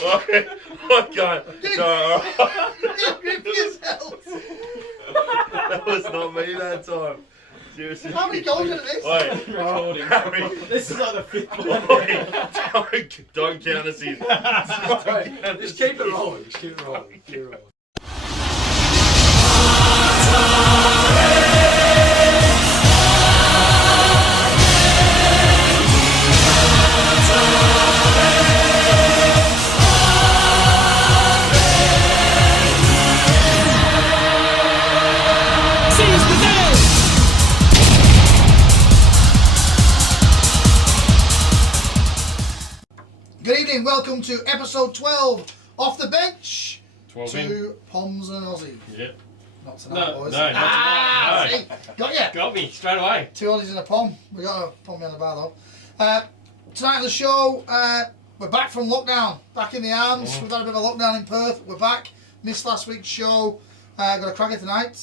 I can't. No, Grip yourself. that was not me that time. Seriously. How many goals into this? Wait, Harry. This is like the fifth one. Don't count us in. Just keep it rolling. Just keep it rolling. Keep it rolling. Good evening, welcome to episode 12 Off the Bench. 12 to Poms and Aussie. Yep. Not tonight, boys. No, not tonight. See? Got ya. Got me straight away. 2 Aussies and a Pom. We got a Pom on the bar though. Tonight on the show, we're back from lockdown. Back in the arms. We've had a bit of a lockdown in Perth. We're back. Missed last week's show. Got a cracker tonight.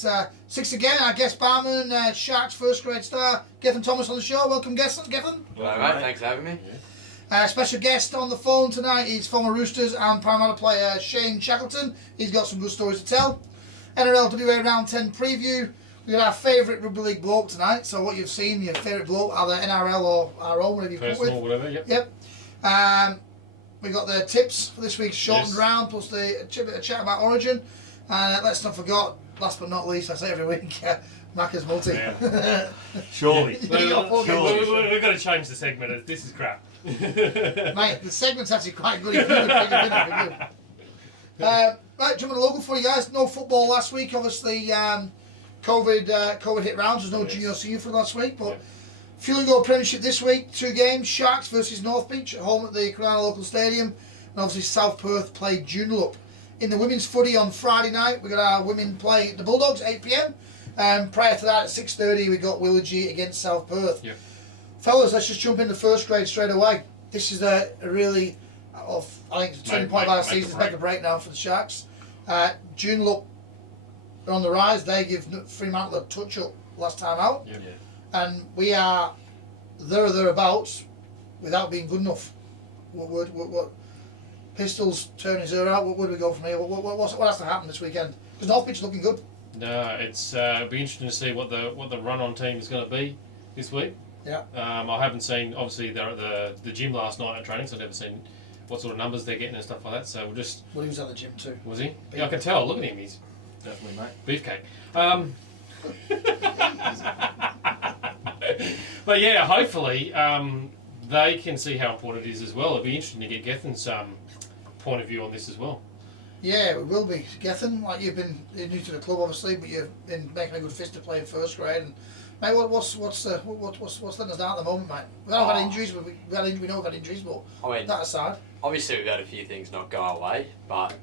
6 again, our guest barman, Sharks first grade star, Gethin Thomas on the show. Welcome, Gethin. Hello, mate. Thanks for having me. Special guest on the phone tonight is former Roosters and Parramatta player Shane Shackleton. He's got some good stories to tell. NRLWA Round 10 preview. We've got our favourite rugby league bloke tonight. So what you've seen, your favourite bloke, either NRL or our own, whatever you put with. Personal, whatever, yep. We've got the tips for this week's shortened round, plus the chat about Origin. And let's not forget, last but not least, I say every week, Macca's multi. Yeah. Surely. We've got to change the segment. This is crap. Mate, the segment's actually quite good. If you could pick a winner, it'd be good. Right, jumping to local for you guys. No football last week. Obviously, COVID hit rounds. There's no junior senior for last week. But Fueling Gold Premiership this week. 2 games. Sharks versus North Beach at home at the Cronulla local stadium. And obviously South Perth played Joondalup. In the women's footy on Friday night, we got our women play the Bulldogs 8 p.m. Prior to that at 6:30 we got Willagee against South Perth. Yep. Fellas, let's just jump into first grade straight away. This is a really, I think, the turning point of our season. Make a break now for the Sharks. Joondalup are on the rise. They give Fremantle a touch up last time out. Yep. And we are there or thereabouts without being good enough. What Pistols turn his ear out. Where do we go from here? What has to happen this weekend? Because North Beach is looking good. No, it'll be interesting to see what the run-on team is going to be this week. Yeah. I haven't seen, obviously, they're at the gym last night at training, so I've never seen what sort of numbers they're getting and stuff like that. So we'll just. Well, he was at the gym too. Was he? Yeah, I can tell. Look at him. He's Definitely, mate. beefcake. But yeah, hopefully they can see how important it is as well. It'll be interesting to get Gethin's point of view on this as well. Yeah, it will be. Gethin, like you've been new to the club obviously, but you've been making a good fist to play in first grade. And mate, what's letting us down at the moment, mate? We haven't had injuries, but we know we've had injuries, but that aside, obviously we've had a few things not go our way, but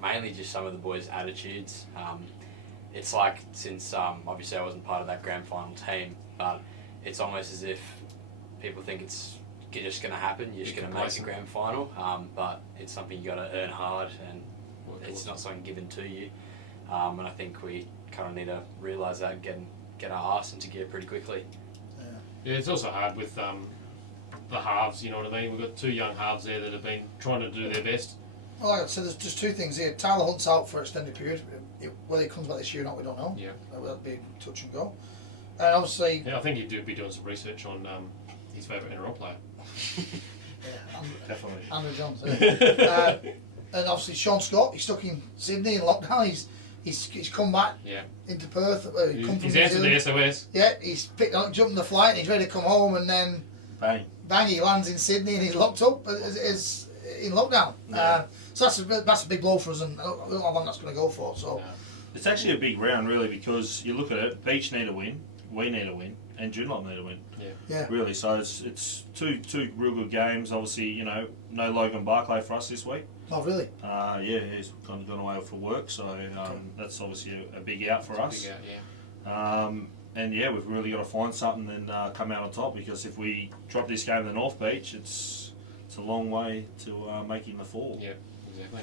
mainly just some of the boys' attitudes. It's like since obviously I wasn't part of that grand final team, but it's almost as if people think it's just going to happen. You're just going to make a grand final, but it's something you got to earn hard, and it's not something given to you. And I think we kind of need to realise that and get our arse into gear pretty quickly. Yeah, it's also hard with the halves. You know what I mean? We've got 2 young halves there that have been trying to do their best. Well, like I said, there's just 2 things here. Tyler Hunt's out for an extended period. Whether he comes back this year or not, we don't know. Yeah, that'll be touch and go. And obviously, yeah, I think he'd be doing some research on his favourite NRL player. Definitely. Andrew Johns. And obviously Sean Scott, he's stuck in Sydney in lockdown. He's come back into Perth. He's answered the SOS. Yeah, he's picked up, jumped the flight, and he's ready to come home, and then bang, he lands in Sydney and he's locked up. Is in lockdown. Yeah. So that's a big blow for us, and I don't know how long that's going to go for. So it's actually a big round, really, because you look at it. Beach need a win, we need a win, and Joondalup need a win. Yeah. Really, so it's two real good games. Obviously, no Logan Barclay for us this week. Oh, really? Yeah, he's kind of gone away for work, so that's obviously a big out for us. Big out, yeah. And yeah, we've really got to find something and come out on top, because if we drop this game to the North Beach, it's a long way to making the fall. Yeah, exactly.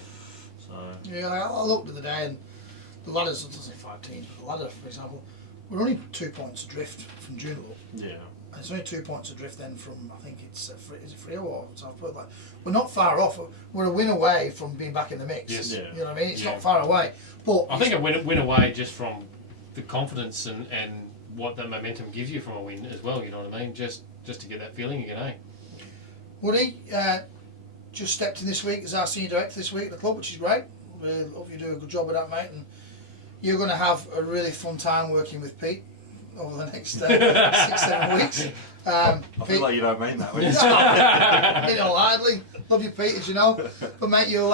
So yeah, I looked at the day, and the ladders, it doesn't say 5 teams, but the ladder, for example, we're only 2 points adrift from Joondalup. yeah. And it's only 2 points adrift then from, I think it's, is it Freo or Southport? Like, we're not far off. We're a win away from being back in the mix. Yes. You know what I mean? It's Yeah. not far away. But I think a win away just from the confidence and what the momentum gives you from a win as well. You know what I mean? Just to get that feeling again, eh? Woody just stepped in this week as our senior director this week at the club, which is great. Really hope you do a good job with that, mate. And you're going to have a really fun time working with Pete over the next 6-7 weeks. I Pete, feel like you don't mean that. When you you know, hardly love you, Pete, as you know. But mate, you'll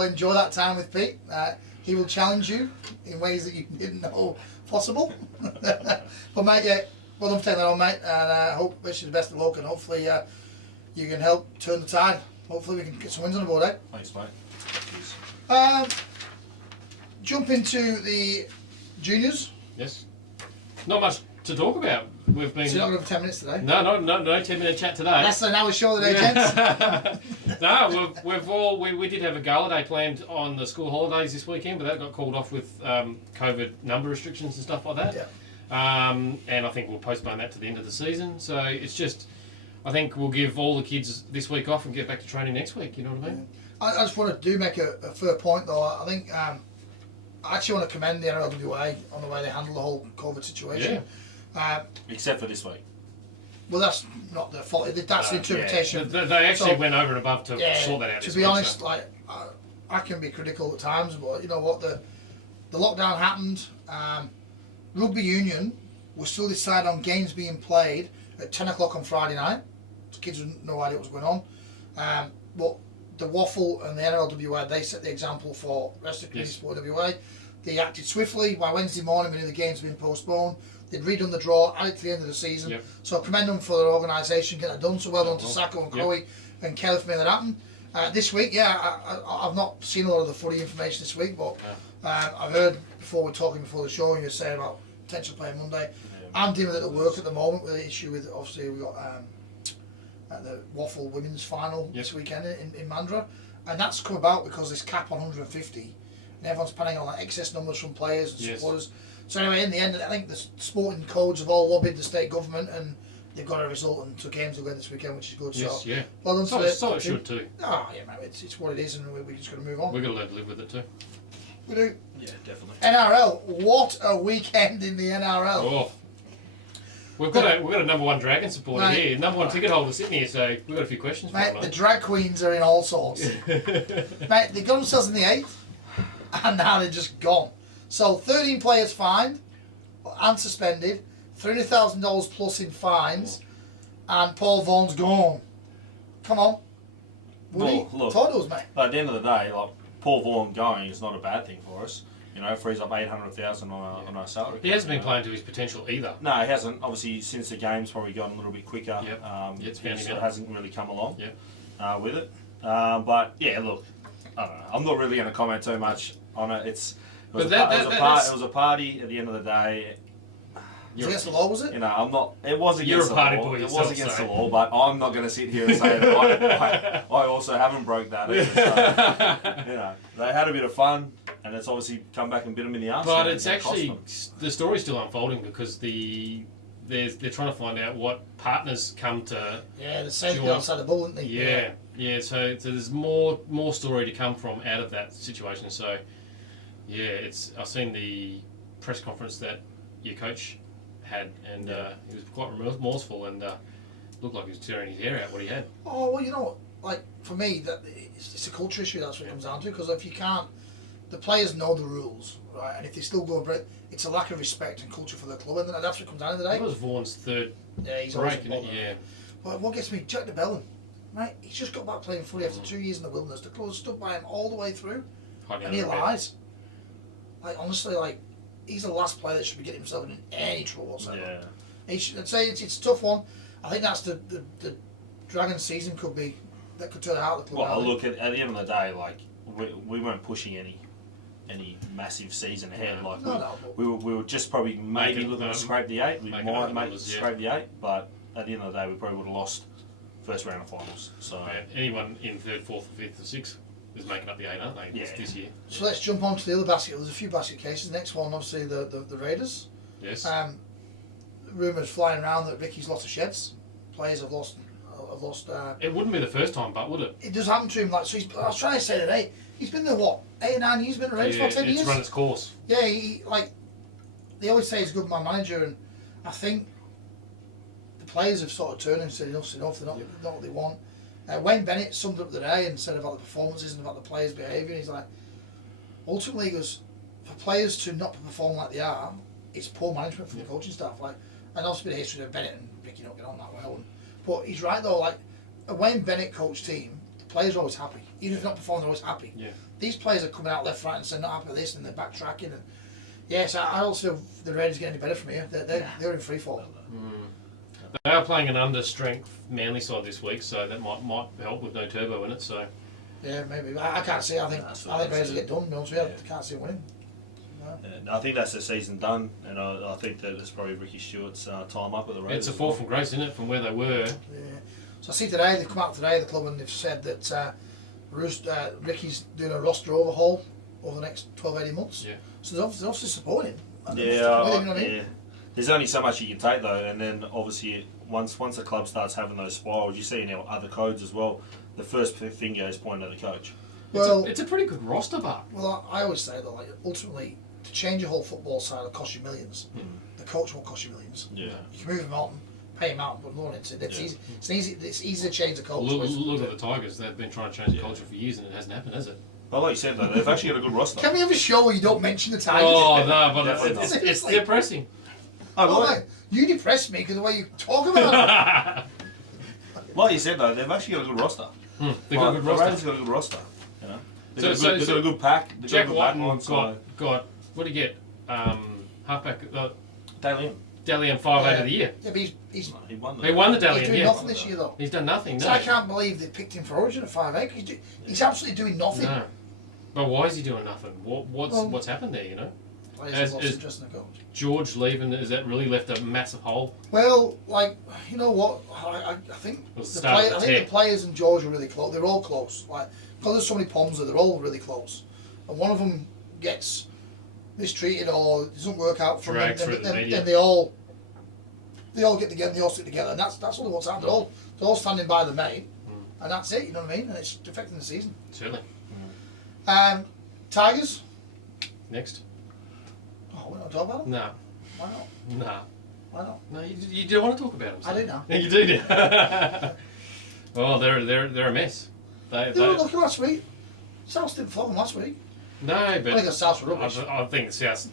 enjoy that time with Pete. He will challenge you in ways that you didn't know possible. But mate, yeah, well done for taking that on, mate. And I hope wish you the best of luck, and hopefully you can help turn the tide. Hopefully we can get some wins on the board, eh? Thanks, mate. Cheers. Jump into the juniors. Yes. Not much to talk about. We've been. So you're not going to have 10 minutes today. No 10-minute chat today. Less than an hour show today, gents. No, we did have a gala day planned on the school holidays this weekend, but that got called off with COVID number restrictions and stuff like that. Yeah. And I think we'll postpone that to the end of the season. So it's just, I think we'll give all the kids this week off and get back to training next week. You know what I mean? I just want to make a fair point though. I think I actually want to commend the NRLWA on the way they handle the whole COVID situation. Except for this week. Well, that's not their fault. That's the interpretation. They actually went over and above to sort that out. To be honest, like I can be critical at times, but you know what? The lockdown happened. Rugby union was still decided on games being played at 10 o'clock on Friday night. So kids had no idea what was going on. But the Waffle and the NRLWA, they set the example for the rest of the community sport WA. They acted swiftly. By Wednesday morning, we knew the games had been postponed. They'd redone the draw, added to the end of the season. Yep. So I commend them for their organisation, getting it done. So well done to Sacco and Chloe and Kelly for making that happen. This week, I've not seen a lot of the footy information this week, but I've heard before before the show, and you were saying about potential playing Monday. I'm dealing with it at work at the moment with the issue with, obviously, we've got the Waffle Women's Final this weekend in Mandurah, and that's come about because this cap on 150, and everyone's planning on like excess numbers from players and supporters. So anyway, in the end, I think the sporting codes have all lobbied the state government, and they've got a result, and so games will go this weekend, which is good. Yes, so, yeah. well done So it should too. Oh yeah, mate, it's what it is, and we're just going to move on. We're going to learn to live with it too. We do. Yeah, definitely. NRL, what a weekend in the NRL. Oh. We've got a number one Dragon supporter Mate. here, number one ticket holder sitting here, so we've got a few questions for Mate, him. the drag queens are in all sorts. Mate, they got themselves in the 8th, and now they're just gone. So 13 players fined and suspended, $300,000 plus in fines, and Paul Vaughan's gone. Come on. Woody, Well, look, talk to us, mate. At the end of the day, like Paul Vaughan going is not a bad thing for us. You know, frees up $800,000 on our salary. He hasn't been playing to his potential either. No, he hasn't. Obviously, since the game's probably gone a little bit quicker. Yep. It's He found him out. hasn't really come along. Yep. With it. But yeah, look, I don't know. I'm not really going to comment too much on it. It was a party at the end of the day. Was it against the law, was it? You know, I'm not. It was You're against a the party law. boy It yourself, was against so. the law, but I'm not going to sit here and say that I also haven't broke that. Either, so, you know, they had a bit of fun, and it's obviously come back and bit them in the arse. But and it's cost actually, them. the story's still unfolding because they're trying to find out what partners come to. Yeah, the same Join. outside the ball, isn't they? Yeah. So there's more story to come from out of that situation. So yeah, I've seen the press conference that your coach had, and he was quite remorseful and looked like he was tearing his hair out what he had. Oh, well, you know what? Like, for me, that it's a culture issue, that's what it comes down to, because if you can't, the players know the rules, right, and if they still go break, it's a lack of respect and culture for the club, and that's what comes down to the day. That was Vaughan's third Yeah, he's break, always isn't it? Yeah. But what gets me, Jack DeBellin, right, he's just got back playing footy after 2 years in the wilderness. The club stood by him all the way through, Hiding and he under a bed. lies. Like, honestly, like, he's the last player that should be getting himself in any trouble whatsoever. Yeah. I'd say it's a tough one. I think that's the Dragon season could turn out the club. Well, look, at the end of the day, like we weren't pushing any massive season ahead. Like we were just probably maybe looking to scrape the 8. We might scrape the 8, but at the end of the day, we probably would have lost first round of finals. So anyone in 3rd, 4th, or 5th, or 6th is making up the 8, aren't they? This year. So let's jump on to the other basket. There's a few basket cases. Next one, obviously, the Raiders. Yes. rumours flying around that Ricky's lost the sheds. Players have lost. It wouldn't be the first time, but would it? It does happen to him. Like so, I was trying to say today, he's been there what 8 or 9 years. Been around for 10 years. It's run its course. Yeah, he like they always say he's a good man manager, and I think the players have sort of turned and said enough's enough. They're not what they want. Wayne Bennett summed up today and said about the performances and about the players' behaviour. He's like, ultimately, he goes, for players to not perform like they are, it's poor management from the coaching staff. Like, and obviously the history of Bennett and Ricky don't get on that well. But he's right though. Like a Wayne Bennett coach team, the players are always happy. Even if they're not performing, they're always happy. Yeah. These players are coming out left, right, and saying not happy with this, and they're backtracking. And yes, I also if the Raiders get any better from here. They're in free fall. They are playing an under-strength Manly side this week, so that might help with no Turbo in it. So yeah, maybe. I can't see. I think Raiders will get done. To be honest with you, I can't see them winning. And I think that's the season done, and I think that it's probably Ricky Stewart's time up with the Raiders. It's a fall from grace, isn't it, from where they were? Yeah. So I see today they've come out today, the club, and they've said that Ricky's doing a roster overhaul over the next 12-18 months. Yeah. So they're obviously supporting him. Yeah. There's only so much you can take though, and then obviously once the club starts having those spirals, you see in our other codes as well. The first finger is pointing at the coach. Well, it's a pretty good roster, but I always say that like ultimately to change your whole football side will cost you millions. The coach won't cost you millions. Yeah. You can move him out and pay him out and put more into it. It's easy. It's easy to change the culture. Look at the Tigers. They've been trying to change the culture for years, and it hasn't happened, has it? But like you said though, they've actually got a good roster. Can we have a show where you don't mention the Tigers? Oh no, but it's depressing. Mate, you depress me because the way you talk about it. Like you said though, they've actually got a good roster. They've got a good roster. The Raiders got a good roster. You know, they've got a good pack. They've Jack got a good Whiten backline, got what do you get? Halfback Dalian 5'8" of the year. Yeah, but he won the Dalian. He's doing nothing this year though. He's done nothing. So I can't believe they picked him for Origin at 5'8". He's absolutely doing nothing. No. But why is he doing nothing? What's happened there? You know. Players lost interest in the coach. George leaving, has that really left a massive hole? Well, like you know what, I think the players and George are really close. They're all close. Like because there's so many Poms there, they're all really close. And one of them gets mistreated or it doesn't work out for them, then they all get together, they all stick together, and that's all what's happened. They're all standing by the mate, and that's it. You know what I mean? And it's affecting the season. Certainly. Tigers. Next. Oh, we're not talking about them? No. Why not? No. Why not? No, you don't want to talk about them. So. I do now. You do. Well, they're a mess. They were lucky last week. South didn't flog them last week. No, but I think South were rubbish. I think South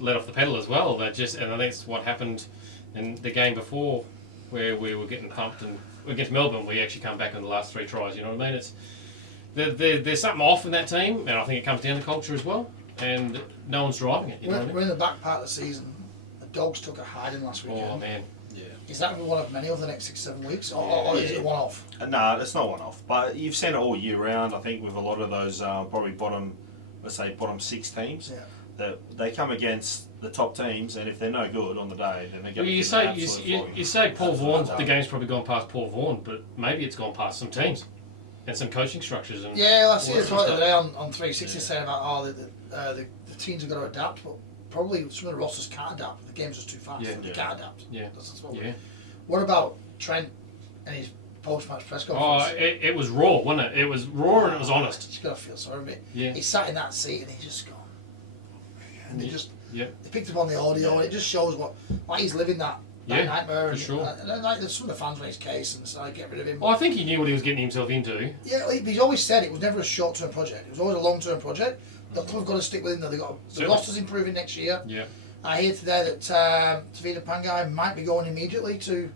let off the pedal as well. And I think that's what happened in the game before, where we were getting pumped, and against Melbourne we actually come back in the last 3 tries. You know what I mean? There's something off in that team, and I think it comes down to culture as well. And no one's driving it. You know what I mean? We're in the back part of the season. The Dogs took a hiding last weekend. Oh man. Yeah. Is that going to be one of many over the next 6-7 weeks, or is it one off? No, it's not one off. But you've seen it all year round. I think with a lot of those probably bottom 6 teams, that they come against the top teams, and if they're no good on the day, then they get. Well, you say Paul Vaughan. The game's probably gone past Paul Vaughan, but maybe it's gone past some teams and some coaching structures. And I see it right today on 360 saying about the teams have got to adapt, but probably some of the rosters can't adapt. The game's just too fast. They can't adapt. Yeah. What about Trent and his post-match press Oh, conference? it was raw, wasn't it? It was raw and it was honest. You got to feel sorry for me. Yeah. He sat in that seat and he's just gone. And they picked up on the audio and it just shows why he's living that nightmare. For sure. And like there's some of the fans on his case and so get rid of him. Well, I think he knew what he was getting himself into. Yeah, he's always said it was never a short-term project. It was always a long-term project. The club's got to stick with him. The roster's improving next year. Yeah. I hear today that Tavita Pangai might be going immediately to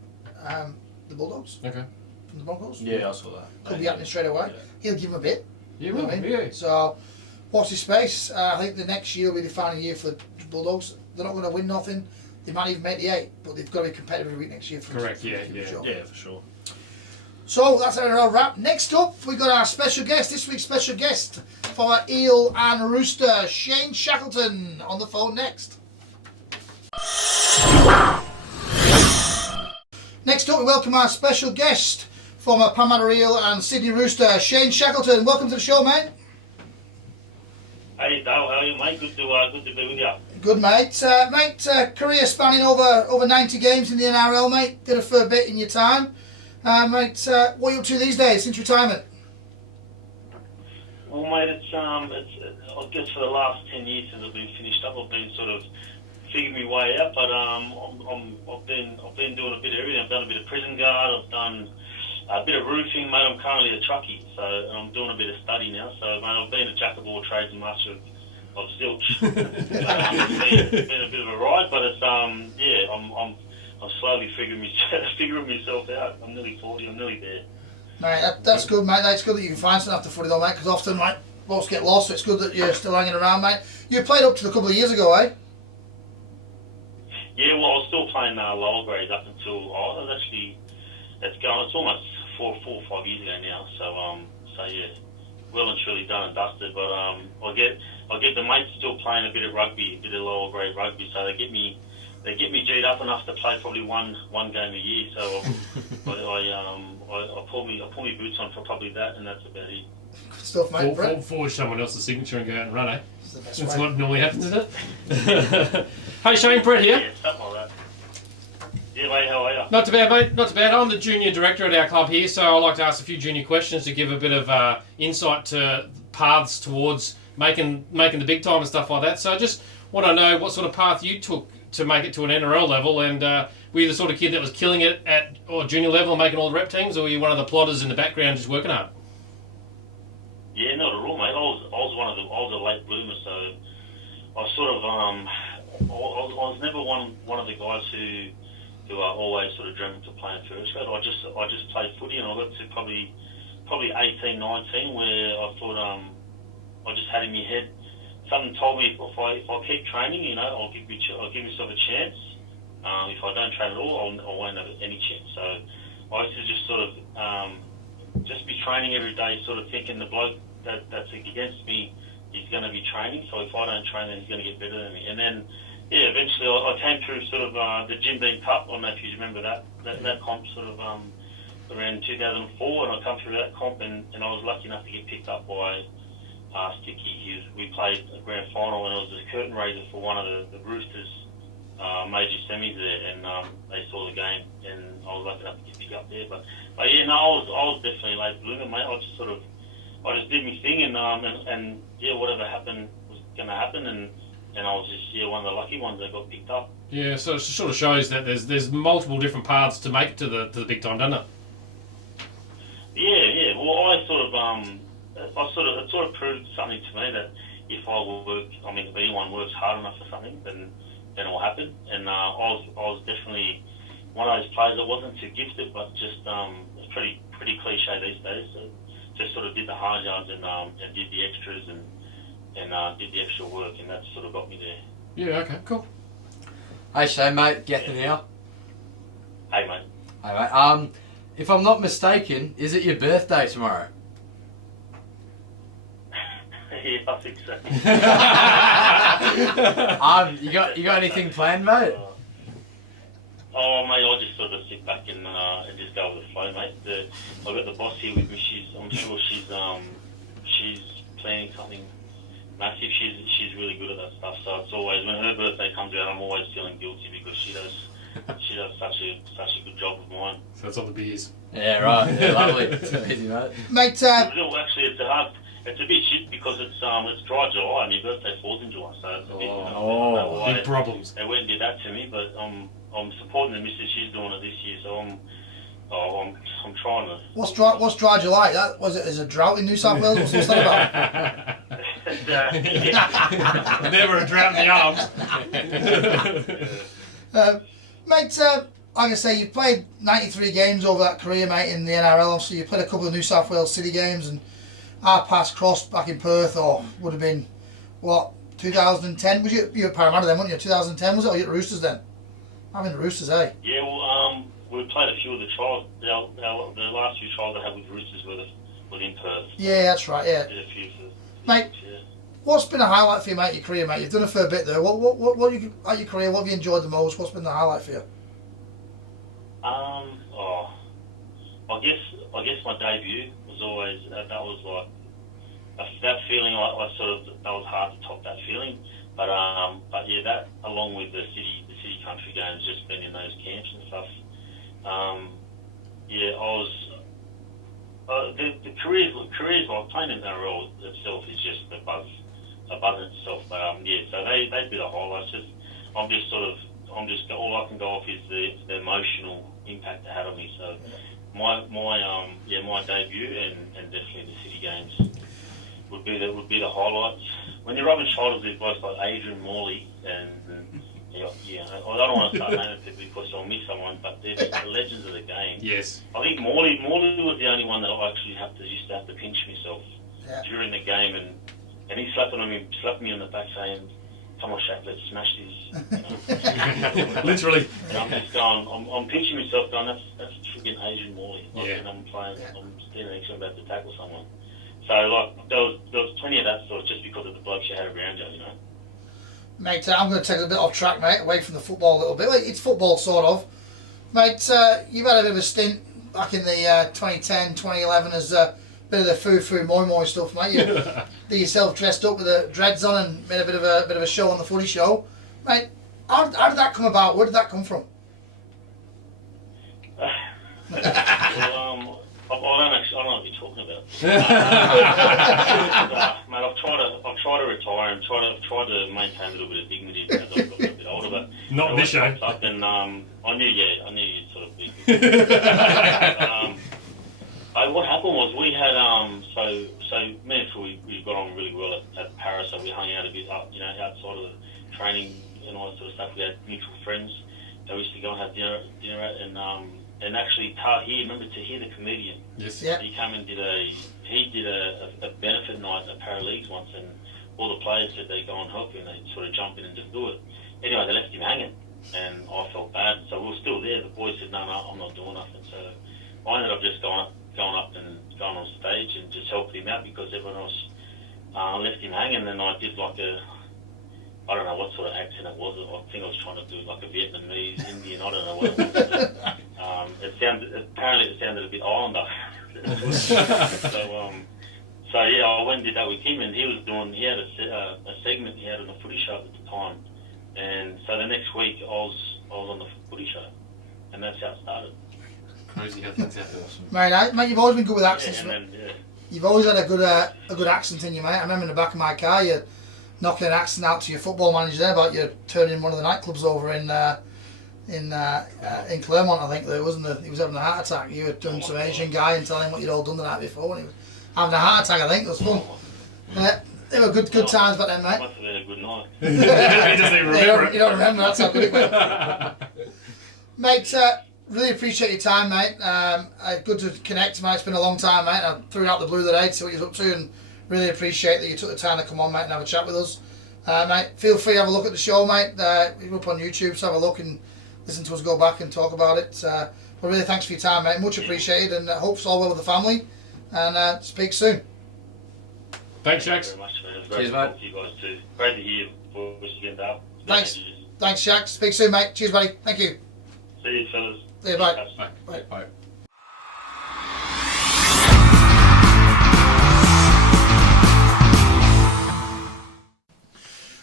the Bulldogs. Okay. From the Broncos. Yeah, I saw that. Could be happening straight away. Yeah. He'll give him a bit. Yeah, what I mean? Yeah. So, watch his space. I think the next year will be the final year for the Bulldogs. They're not going to win nothing. They might even make the 8, but they've got to be competitive every week next year. Correct. Yeah, for sure. So that's our wrap. Next up, we've got our special guest. This week's special guest, former Eel and Rooster, Shane Shackleton, on the phone next. Next up, we welcome our special guest, former Parramatta Eel and Sydney Rooster, Shane Shackleton. Welcome to the show, mate. Hey, Dale, how are you, mate? Good to be with you. Good, mate. Career spanning over 90 games in the NRL, mate. Did a fair bit in your time. Mate, what are you up to these days since retirement? Well, mate, it's I guess for the last 10 years since I've been finished up, I've been sort of figuring my way out. But I've been doing a bit of everything. I've done a bit of prison guard. I've done a bit of roofing, mate. I'm currently a truckie, so I'm doing a bit of study now. So, mate, I've been a jack of all trades and master of zilch. It's been a bit of a ride, but it's I'm slowly figuring myself out. I'm nearly 40. I'm nearly there. Mate, that's good, mate. It's good that you can find something after footy, though, mate, because often, mate, most get lost, so it's good that you're still hanging around, mate. You played up to a couple of years ago, eh? Yeah, well, I was still playing lower grades up until it's almost 4 or 5 years ago now. So yeah, well and truly done and dusted. But I get the mates still playing a bit of rugby, a bit of lower grade rugby. So they get me G'd up enough to play probably one game a year. So I pull my boots on for probably that, and that's about it. Good stuff, mate. Forge someone else's signature and go out and run, eh? That's what normally happens, isn't it? Hey Shane, Brett here. Yeah, something like that. Yeah, mate, how are you? Not too bad, mate. Not too bad. I'm the junior director at our club here, so I like to ask a few junior questions to give a bit of insight to paths towards making the big time and stuff like that. So I just want to know what sort of path you took to make it to an NRL level, and were you the sort of kid that was killing it at junior level and making all the rep teams, or were you one of the plotters in the background just working hard? Yeah, not at all, mate. I was a late bloomer, so I sort of I was never one of the guys who always sort of dreamt of playing first grade. I just played footy, and I got to probably 18, 19, where I thought I just had in my head, something told me if I keep training, I'll give myself a chance. If I don't train at all, I won't have any chance. So I used to just sort of just be training every day, sort of thinking the bloke that's against me is going to be training. So if I don't train, then he's going to get better than me. And then, yeah, eventually I came through sort of the Jim Beam Cup. I don't know if you remember that comp sort of around 2004, and I come through that comp, and I was lucky enough to get picked up by Sticky. We played a grand final, and it was a curtain raiser for one of the Roosters major semis there, and they saw the game, and I was lucky enough to get picked up there. But yeah, no, I was definitely late bloomer, mate. I just did my thing, and yeah, whatever happened was going to happen, and I was just one of the lucky ones that got picked up. Yeah, so it sort of shows that there's multiple different paths to make it to the big time, doesn't it? Yeah. Well, it sort of proved something to me that if if anyone works hard enough for something, then it'll happen. And I was definitely one of those players that wasn't too gifted, but just it's pretty cliche these days. So just sort of did the hard yards and did the extras and did the extra work, and that sort of got me there. Yeah. Okay. Cool. Hey Shane, mate, Gethin here. Hey, mate. Hey, mate. If I'm not mistaken, is it your birthday tomorrow? Yeah, I think so. You got anything planned, mate? Oh, mate, I'll just sort of sit back and just go with the flow, mate. I've got the boss here with me. I'm sure she's planning something massive. She's really good at that stuff. So it's always, when her birthday comes out, I'm always feeling guilty because she does such a good job with mine. So that's all the beers. Yeah, right. Yeah, lovely. It's easy, mate. Mate, Actually, it's a bit shit because it's dry July and your birthday falls in July, so it's a bit. Big problems. They went and did that to me, but I'm supporting the missus. She's doing it this year, so I'm trying to. what's dry July? That was it? Is a drought in New South Wales? What's that about? Never a drought in the arms. Mate, like I say, you've played 93 games over that career, mate, in the NRL. Obviously, you played a couple of New South Wales City games, and our paths crossed back in Perth, or would have been, 2010? Was you at Parramatta then, weren't you? 2010 was it? Or you at Roosters then? I'm in the Roosters, eh? Yeah, well, we played a few of the trials. The last few trials I had with Roosters were in Perth. Yeah, that's right, yeah. Did a few mate, what's been a highlight for you, mate, your career, mate? You've done a fair bit there. What at your career, what have you enjoyed the most? What's been the highlight for you? I guess my debut was always that was like that feeling. That was hard to top that feeling. But yeah, that along with the city country games, just been in those camps and stuff. Yeah, I was. The careers like playing in NRL itself is just a buzz in itself. But yeah, so they'd be the highlights. I'm just all I can go off is the emotional impact it had on me. So my debut and definitely the city games would be the highlights. When you're rubbing shoulders with both like Adrian Morley and I don't want to start naming people because I'll miss someone, but they're the legends of the game. Yes. I think Morley was the only one that I actually used to have to pinch myself during the game, and he slapped me on the back saying, "Come on, Shaq, let's smash this." Literally. And I'm just going, I'm pinching myself going, that's freaking Adrian Morley. Like, and I'm standing next to him about to tackle someone. So like there was plenty of that sort of just because of the blokes you had around you, you know. Mate, I'm going to take it a bit off track, mate, away from the football a little bit. It's football, sort of. Mate, you've had a bit of a stint back in the 2010, 2011 as a bit of the foo moi stuff, mate. You did yourself dressed up with the dreads on and made a bit of a show on the footy show. Mate, how did that come about? Where did that come from? Well, I don't know what you're talking about. Mate, I've tried to retire and tried to maintain a little bit of dignity as I've got a bit older, but not this show. And I knew you'd sort of be. What happened was we had so me and Phil we got on really well at Paris, so we hung out a bit outside of the training and all that sort of stuff. We had mutual friends that we used to go and have dinner at, and actually Tahir, remember Tahir the comedian? Yes. Yeah. He came and did a benefit night at Paraleagues once, and all the players said they'd go and help him, and they'd sort of jump in and just do it. Anyway, they left him hanging, and I felt bad. So we were still there. The boys said, no, I'm not doing nothing. So I ended up just going up and going on stage and just helping him out because everyone else left him hanging. And I did I don't know what sort of accent it was. I think I was trying to do like a Vietnamese, Indian, I don't know what it was. Apparently it sounded a bit Islander. So yeah, I went and did that with him, and he had a segment he had on the footy show at the time, and so the next week I was on the footy show, and that's how it started. Crazy how things happen. Mate, you've always been good with accents. Yeah, and then, You've always had a good accent in you, mate. I remember in the back of my car, you knocking an accent out to your football manager there about you turning one of the nightclubs over in Claremont, I think there wasn't. He was having a heart attack. You had done some Asian guy and telling him what you'd all done the night before when he was having a heart attack. I think it was fun. They were good times back then, mate. Must have been a good night. He doesn't even remember it. You don't remember? That's how good it went. Mate, really appreciate your time, mate. Good to connect, mate. It's been a long time, mate. I threw it out the blue today to see what you're up to, and really appreciate that you took the time to come on, mate, and have a chat with us. Mate, feel free to have a look at the show, mate. We're up on YouTube, so have a look and listen to us go back and talk about it. But really, thanks for your time, mate. Much appreciated, and hope it's all well with the family. And speak soon. Thanks, Thank Shax. you very much, man. It was great Cheers, to talk to you guys too. Great to hear your voice again, Dale. Thanks, Shaq. Speak soon, mate. Cheers, buddy. Thank you. See you, fellas. See you, bye. Bye. Bye.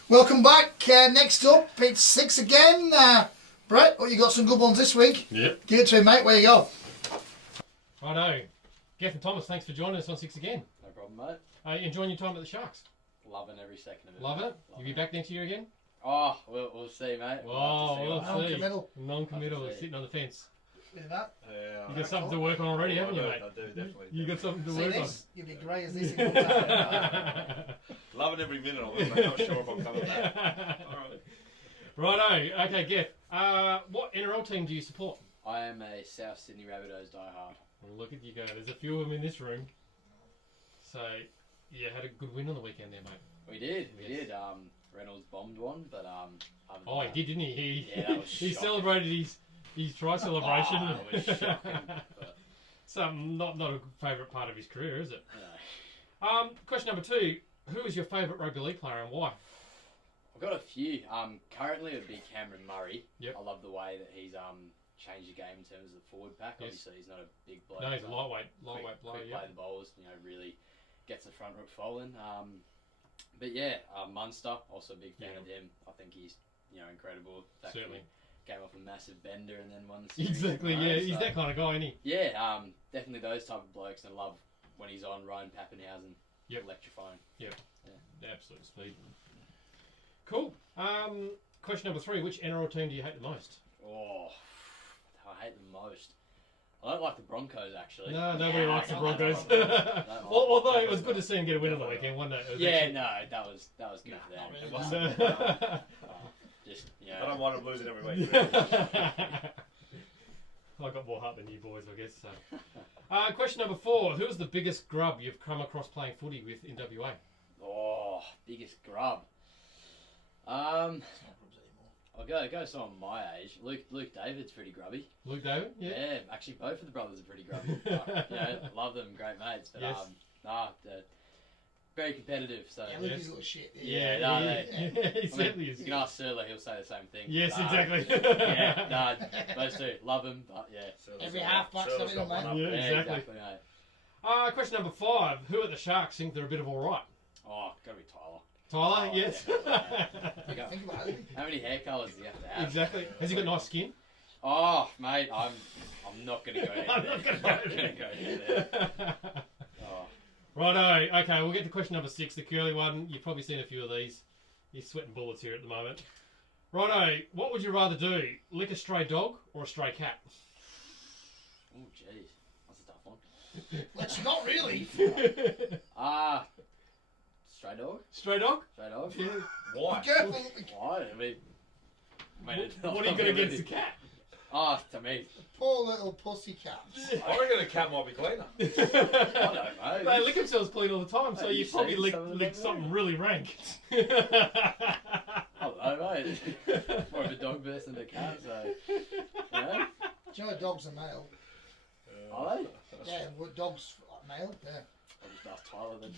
Welcome back. Next up, it's 6 again. Brett, you got some good ones this week. Yep. Give it to him, mate. Where you go? I know. Geoff and Thomas, thanks for joining us on 6 again. No problem, mate. Are you enjoying your time at the Sharks? Loving every second of it. Loving it? You'll be back next year again? Oh, we'll see, mate. Oh, we'll see. Non-committal. Non-committal, We'll see. sitting on the fence. Look at that. You got something to work on already, haven't you, mate? I do, definitely. You got something to See work this? You'll be grey as this in no time. Loving every minute of it. I'm not sure if I'm coming back. Alright. Righto. Okay, Geoff. What NRL team do you support? I am a South Sydney Rabbitohs diehard. Well, look at you go. There's a few of them in this room. So, you had a good win on the weekend there, mate. We did. Yes. Reynolds bombed one, but Oh, he did, didn't he? Yeah, that was He shocking. celebrated his try celebration. Oh, it was shocking. But, Something not a favourite part of his career, is it? no. Question number 2. Who is your favourite rugby league player and why? I've got a few. Currently it would be Cameron Murray. Yep. I love the way that he's changed the game in terms of the forward pack. Yes. Obviously he's not a big bloke. No, he's a but lightweight player. quick Yeah. play the bowls, really gets the front rook falling. But yeah, Munster, also a big fan of him. I think he's incredible. Certainly. Came off a massive bender and then won the series. Exactly, yeah. He's that kind of guy, isn't he? Yeah, definitely those type of blokes. I love when he's on Ryan Pappenhausen, electrifying. Yep. Yeah. Absolute speed. Cool. Question number 3. Which NRL team do you hate the most? Oh, I hate them most. I don't like the Broncos, actually. No, nobody likes the Broncos. Although it was good to see him get a win on the weekend, wasn't it? That was good for them. really. It wasn't. I don't mind them losing every week. I've got more heart than you boys, I guess. So. Question number 4. Who's the biggest grub you've come across playing footy with in WA? Oh, biggest grub. I'll go someone my age. Luke David's pretty grubby. Luke David? Yeah, actually both of the brothers are pretty grubby. Love them, great mates. But Yes. they're very competitive. So Yeah, Luke is a little shit. He certainly is. You can ask Surler, he'll say the same thing. Yes, But, exactly. those two love them, but yeah. Every half-back's got it, mate. Yeah, exactly. Mate. Question number 5. Who at the Sharks think they're a bit of all right? Oh, gotta be Tyler. Tyler, yes. Think about it. How many hair colours do you have to have? Exactly. Has he got nice skin? Oh, mate, I'm not gonna go there. I'm not gonna go there. Oh. Righto. Okay, we'll get to question number 6, the curly one. You've probably seen a few of these. You're sweating bullets here at the moment. Righto. What would you rather do? Lick a stray dog or a stray cat? Oh, jeez. That's a tough one. It's not really. Stray dog? Stray dog? Stray dog? Yeah. Why? Be careful. Why? I mean, What are you going against the cat? To me. Poor little pussy cat. I reckon a cat might be cleaner. I don't know. They lick themselves clean all the time, so Hey, you you probably seen lick some of them, something mate? really rank. I don't know, mate. More of a dog person than a cat, so. Yeah? Do you know dogs are male? Are they? Yeah, dogs are male. Yeah. I'll just ask Tyler then.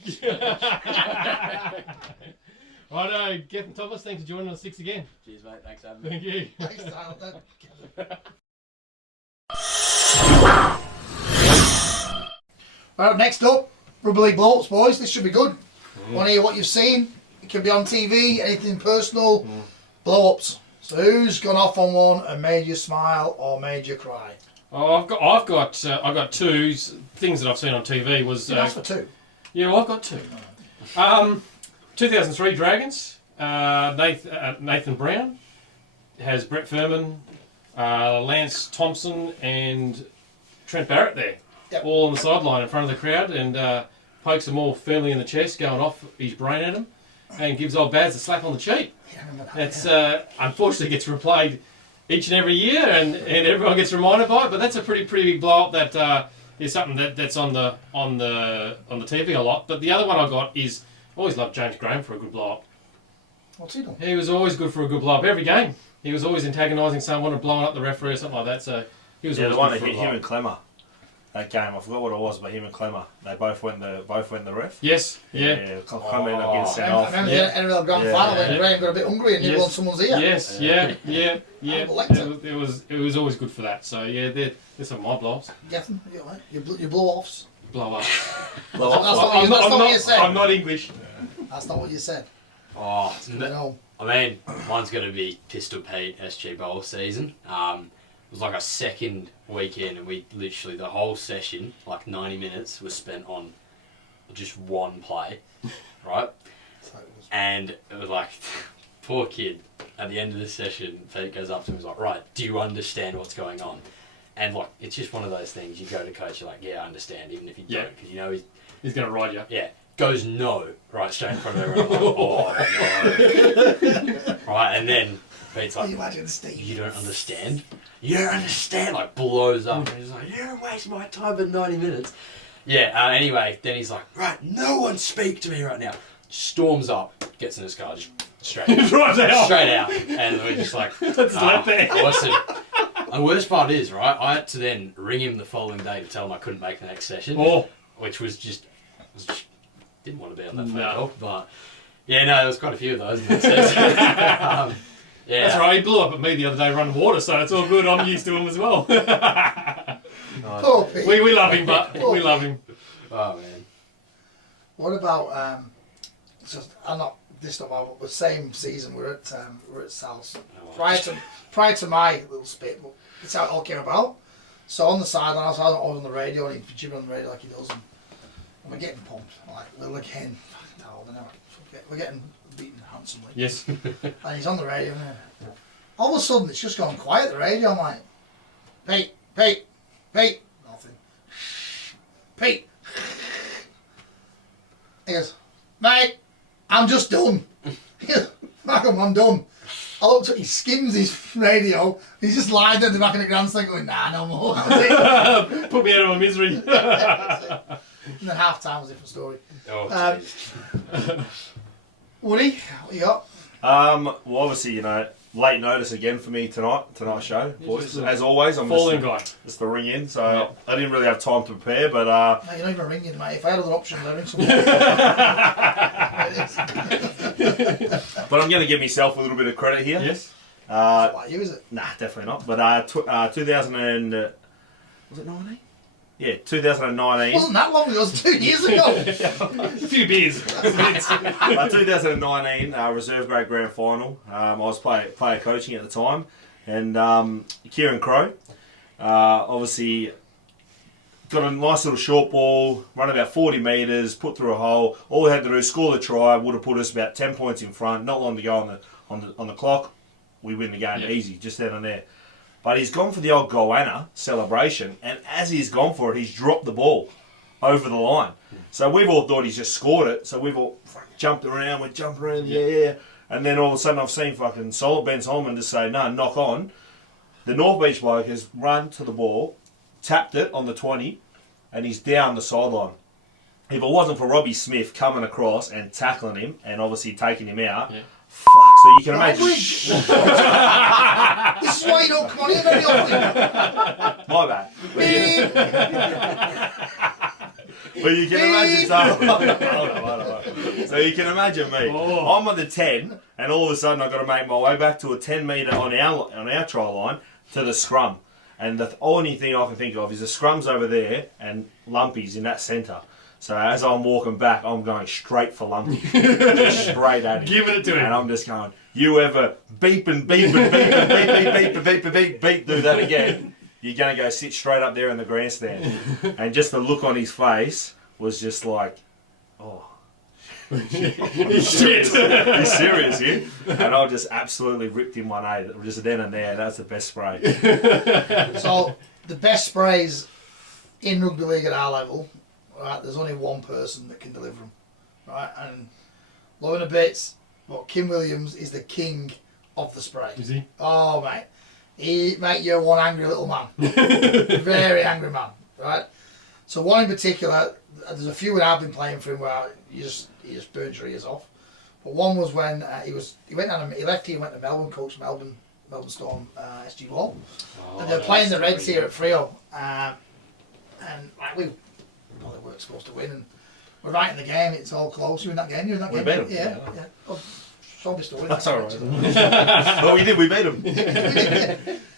Righto, Gethin Thomas, thanks for joining us 6 again. Cheers, mate. Thanks for having me. Thank you. Thanks, Tyler. Well, next up, Rugby League Bolts, boys. This should be good. Want to hear what you've seen? It can be on TV, anything personal, blow-ups. So who's gone off on one and made you smile or made you cry? Oh, I've got 2 things that I've seen on TV. Was You asked for 2. yeah, well, I've got 2. 2003 Dragons. Nathan Brown has Brett Furman, Lance Thompson, and Trent Barrett there, all on the sideline in front of the crowd, and pokes them all firmly in the chest, going off his brain at him, and gives old Baz a slap on the cheek. Yeah, I remember that. That's unfortunately gets replayed each and every year, and everyone gets reminded by it. But that's a pretty big blow up that is something that's on the TV a lot. But the other one I got is I always loved James Graham for a good blow up. What's he done? He was always good for a good blow up every game. He was always antagonising someone or blowing up the referee or something like that. So he was always the one good that for a hit blow him up. and Clemmer. That game, I forgot what it was, but him and Clemmer, they both went the ref. Yes, yeah. Clemmer ended up getting sent I off. remember the NRL Grand Final when Graham got a bit hungry and he Yes. won someone's ear. Yes, yeah. Elected. It was always good for that. So yeah, there's some of my blow-ups. Gethin, you alright? Your blow-offs. Blow up. That's not what you said. I'm not English. That's not what you said. Oh, No. I mean, mine's going to be Pistol Pete SG Bowl season. It was like a second weekend, and we literally, the whole session, like 90 minutes, was spent on just one play, right? And it was like, poor kid, at the end of the session, Pete goes up to him and is like, right, do you understand what's going on? And like, it's just one of those things, you go to coach, you're like, yeah, I understand, even if you don't, because you know He's going to ride you. yeah, goes no, right straight in front of everyone. I'm like, oh no. Right, and then Pete's Can like, you imagine Steve? you don't understand? You don't understand? Like, blows up. And he's like, you're wasting my time for 90 minutes. Yeah, anyway, then he's like, right, no one speak to me right now. Storms up, gets in his car, just straight out. Straight out. And we're just like, left there. Listen. The worst part is, right, I had to then ring him the following day to tell him I couldn't make the next session. Oh. Which was just didn't want to be on that phone No. call, but yeah, no, there was quite a few of those. In that sense. Yeah, That's right. He blew up at me the other day running water, so it's all good. I'm used to him as well. Poor Pete. we love him, but we love him. Oh man. What about I'm not this time, but the same season we're at Sal's. Oh, Prior to my little spit, but that's how it all came about. So on the sideline, I was always on the radio, and he'd jibbing on the radio like he does, and we're getting pumped. Like, Lil again, fucking hell, we're getting beaten handsomely. Yes. And he's on the radio, and all of a sudden it's just gone quiet, the radio. I'm like, Pete, nothing. Pete. He goes, mate, I'm just done. Malcolm, I'm done. I looked at, he skims his radio, he's just lying at the back of the grandstand going, nah, no more. That was it. Put me out of my misery. And then half time was a different story. Oh, Woody, what you got? Well, obviously, late notice again for me tonight's show. Boys. As always, I'm Falling guy. just the ring in, so Yeah. I didn't really have time to prepare, but No, you're not even ringing, mate. If I had other options, I'd ring someone. but I'm going to give myself a little bit of credit here. Yes. Like you, is it? Nah, definitely not. But 2000 and was it 19? Yeah, 2019. It wasn't that long ago, it was 2 years ago. A few beers. 2019 reserve grade grand final. I was player coaching at the time, and Kieran Crowe, obviously got a nice little short ball, run about 40 metres, put through a hole. All we had to do, score the try, would have put us about 10 points in front. Not long to go on the clock. We win the game easy, just then and there. But he's gone for the old goanna celebration, and as he's gone for it, he's dropped the ball over the line. So we've all thought he's just scored it, so we've all jumped around, we're jumping around in the air, and then all of a sudden I've seen fucking Ben Solomon just say, no, knock on. The North Beach bloke has run to the ball, tapped it on the 20, and he's down the sideline. If it wasn't for Robbie Smith coming across and tackling him, and obviously taking him out, fuck, so you can imagine... This is why you don't come on here very often. My bad. But you can imagine, so you can imagine me. Oh. I'm on the 10, and all of a sudden I've got to make my way back to a 10 metre on our try line to the scrum. And the only thing I can think of is the scrum's over there and Lumpy's in that centre. So as I'm walking back, I'm going straight for Lumpy. Just straight at him. Giving it to him. And I'm just going, you ever beep, do that again, you're going to go sit straight up there in the grandstand. And just the look on his face was just like, oh. Shit. He's serious here. And I just absolutely ripped him 1A, just then and there. That's the best spray. So, the best sprays in rugby league at our level, right, there's only one person that can deliver them. Right, and loving a bits, but Kim Williams is the king of the spray. Is he? Oh, mate, you're one angry little man. Very angry man, right? So one in particular, there's a few that I've been playing for him where he just burns your ears off. But one was when he left here and went to Melbourne, coached Melbourne Storm SG Wall. And they're playing the Reds here at Freo. And like we weren't supposed to win, and we're right in the game, it's all close. You in that game? You in that We game? beat 'em. Yeah. Oh, show me story. That's alright. Well, we did, we beat him.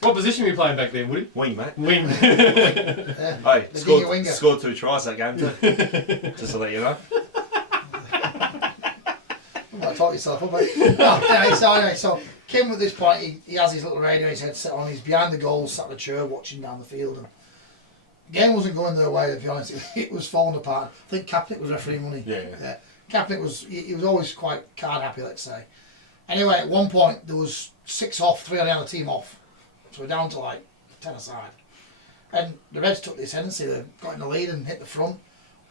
What position were you playing back then, Woody? Wing, mate. Wing. Yeah. Hey, The Giga Winger. scored 2 tries that game too. Just to let you know. Talk yourself up, mate. So Kim at this point, he has his little radio, his headset on, he's behind the goal, sat in a chair watching down the field, and the game wasn't going their way, to be honest. It was falling apart. I think Kaepernick was refereeing, wasn't he? Yeah. Kaepernick he was always quite card happy, let's say. Anyway, at one point there was 6 off, 3 on the other team off, so we're down to like 10 aside. And the Reds took the ascendancy, they got in the lead and hit the front.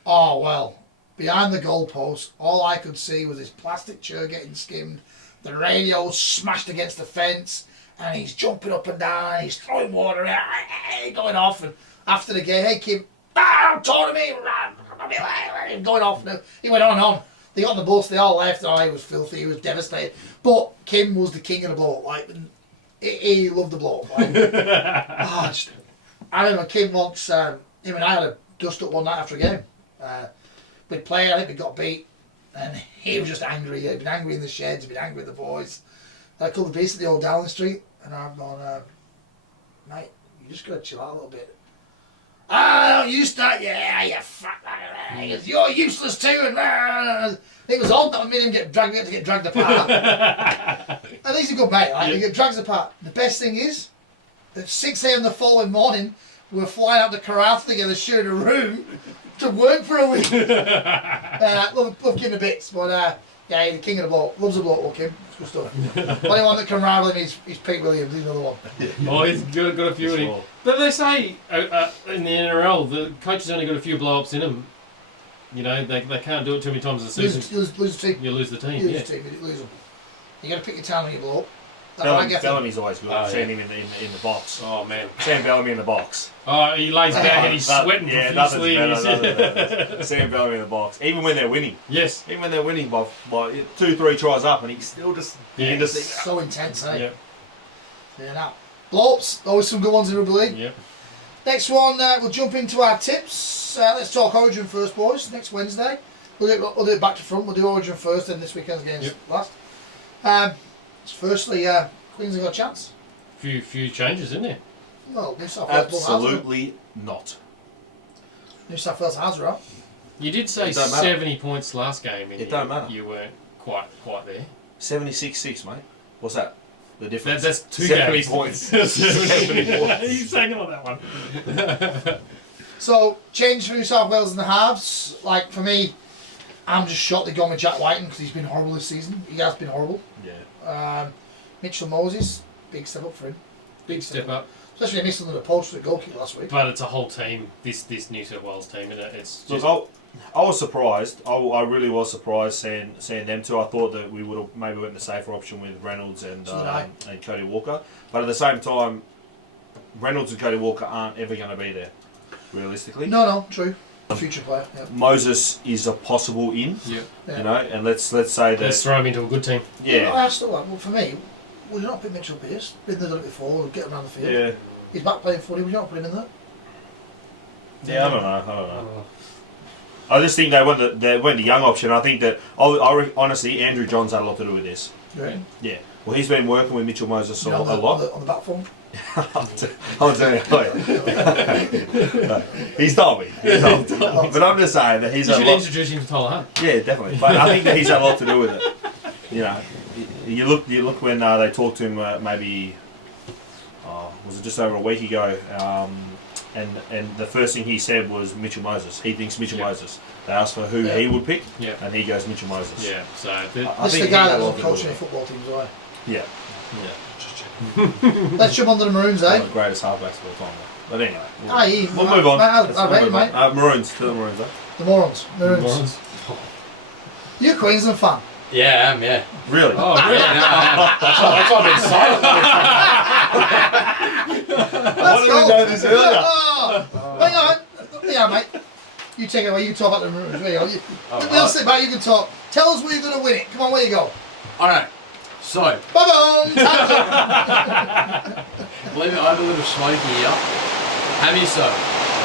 Oh well. Behind the goalpost, all I could see was this plastic chair getting skimmed, the radio smashed against the fence, and he's jumping up and down, he's throwing water out, going off. And after the game, hey Kim, don't talk to me, going off. He went on and on. They got on the bus, they all left. Oh, he was filthy, he was devastated. But Kim was the king of the blow. Like, he loved the blow. Like, I remember Kim once, him and I had a dust up one night after a game. We'd played, I think we got beat, and he was just angry. He'd been angry in the sheds, he'd been angry with the boys. And I called the beast at the old Dowling Street, and I'm going, mate, you just got to chill out a little bit. Oh, you start, yeah, you fuck. He goes, you're useless too. And It was odd that I made him get dragged apart. And he's a good mate, right? He get dragged apart. The best thing is, at 6 a.m. the following morning, we were flying out to Karratha together, sharing a room to work for a week. Love Kim to bits, but yeah, he's the king of the bloke. Loves the bloke, Kim. It's good stuff. Only one that can rival him is Pete Williams. He's another one. Oh, he's got a few in him. But they say in the NRL, the coach has only got a few blow-ups in him. You know, they can't do it too many times in the season. Lose the team. You lose the team. You lose the team. You lose them. You got to pick your talent when you blow up. Bellamy's always good. Seeing him in the box. Oh man, Sam Bellamy in the box. Oh, he lays back and he's sweating profusely. Sam Bellamy in the box, even when they're winning. Yes, even when they're winning by 2-3 tries up, and he's still just so intense, eh? Yep. Yeah, now blow-ups. Always some good ones in rugby league. Yep. Next one, we'll jump into our tips. Let's talk Origin first, boys. Next Wednesday, we'll do it back to front. We'll do Origin first, and this weekend's games last. Firstly, Queens have got a chance. Few changes, isn't there? Well, New South Wales absolutely not. New South Wales has right. You did say 70 points last game, and it don't matter. You weren't quite there. 76-6, mate. What's that? The difference. That's 2 70 games. points. 70 points. He's saying on that one. So, change for New South Wales in the halves. Like, for me, I'm just shocked they've gone with Jack Whiten because he's been horrible this season. He has been horrible. Yeah. Mitchell Moses, big step up for him. Big step up. Especially he missed under the post with a goal kick last week. But it's a whole team, this New South Wales team, isn't it? It's just... Look, I was surprised. I really was surprised seeing them two. I thought that we would have maybe went the safer option with Reynolds and Cody Walker. But at the same time, Reynolds and Cody Walker aren't ever going to be there, realistically. No, true. Future player. Yep. Moses is a possible in. Yeah. You know, and let's say that. Let's throw him into a good team. Yeah. I still like. Well, for me, would you not put Mitchell Pearce? Been there done it before. We'll get him around the field. Yeah. He's back playing footy. Would you not put him in there? Yeah, I don't know. I just think they went the young option. I think that honestly, Andrew Johns had a lot to do with this. Right. Yeah. Well, he's been working with Mitchell Moses a lot. On the back form. I'll tell you. He's told me. But I'm just saying that he's you should introduce him to Tyler Hunt. Yeah, definitely. But I think that he's had a lot to do with it. You know, you look when they talked to him maybe was it just over a week ago, and the first thing he said was Mitchell Moses. He thinks Mitchell Moses. They asked for who he would pick, and he goes Mitchell Moses. Yeah, so I think the guy that was coaching a football team as well. Yeah. Let's jump on to the Maroons, eh? One of the greatest halfbacks of all time. But anyway, we'll move on. I read it, mate. Maroons, to the Maroons, eh? The Maroons. You're a Queensland fan. Yeah, I am, yeah. Really? Oh, really? That's why I've been silent. Why did we know this earlier? Hang on. Yeah, mate. You take it away. You can talk about the Maroons. There you go. We'll sit back. You can talk. Tell us where you're going to win it. Come on, where you go? All right. So, Ba-boom! believe it, I have a little smoky here. Have you so,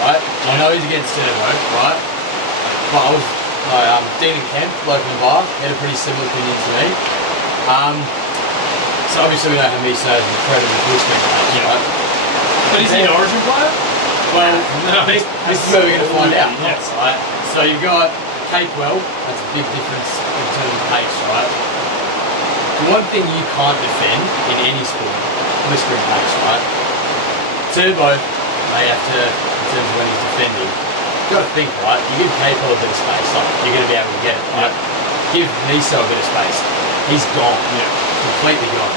right? I know he's against Turbo, right? But I was, Dean and Kemp, local bar, had a pretty similar opinion to me. So obviously we know Hamiso is an incredible bushman coach, right? But is he an Origin player? Well, no, this is where we're going to find out. Yes. Right? So you've got Capewell, that's a big difference in terms of pace, right? The one thing you can't defend in any sport, whispering pace, right? Turbo, they have to, in terms of when he's defending, you've got to think, right? You give Capewell a bit of space, like, you're going to be able to get it, right? Give Miso a bit of space, he's gone. Yeah. Completely gone.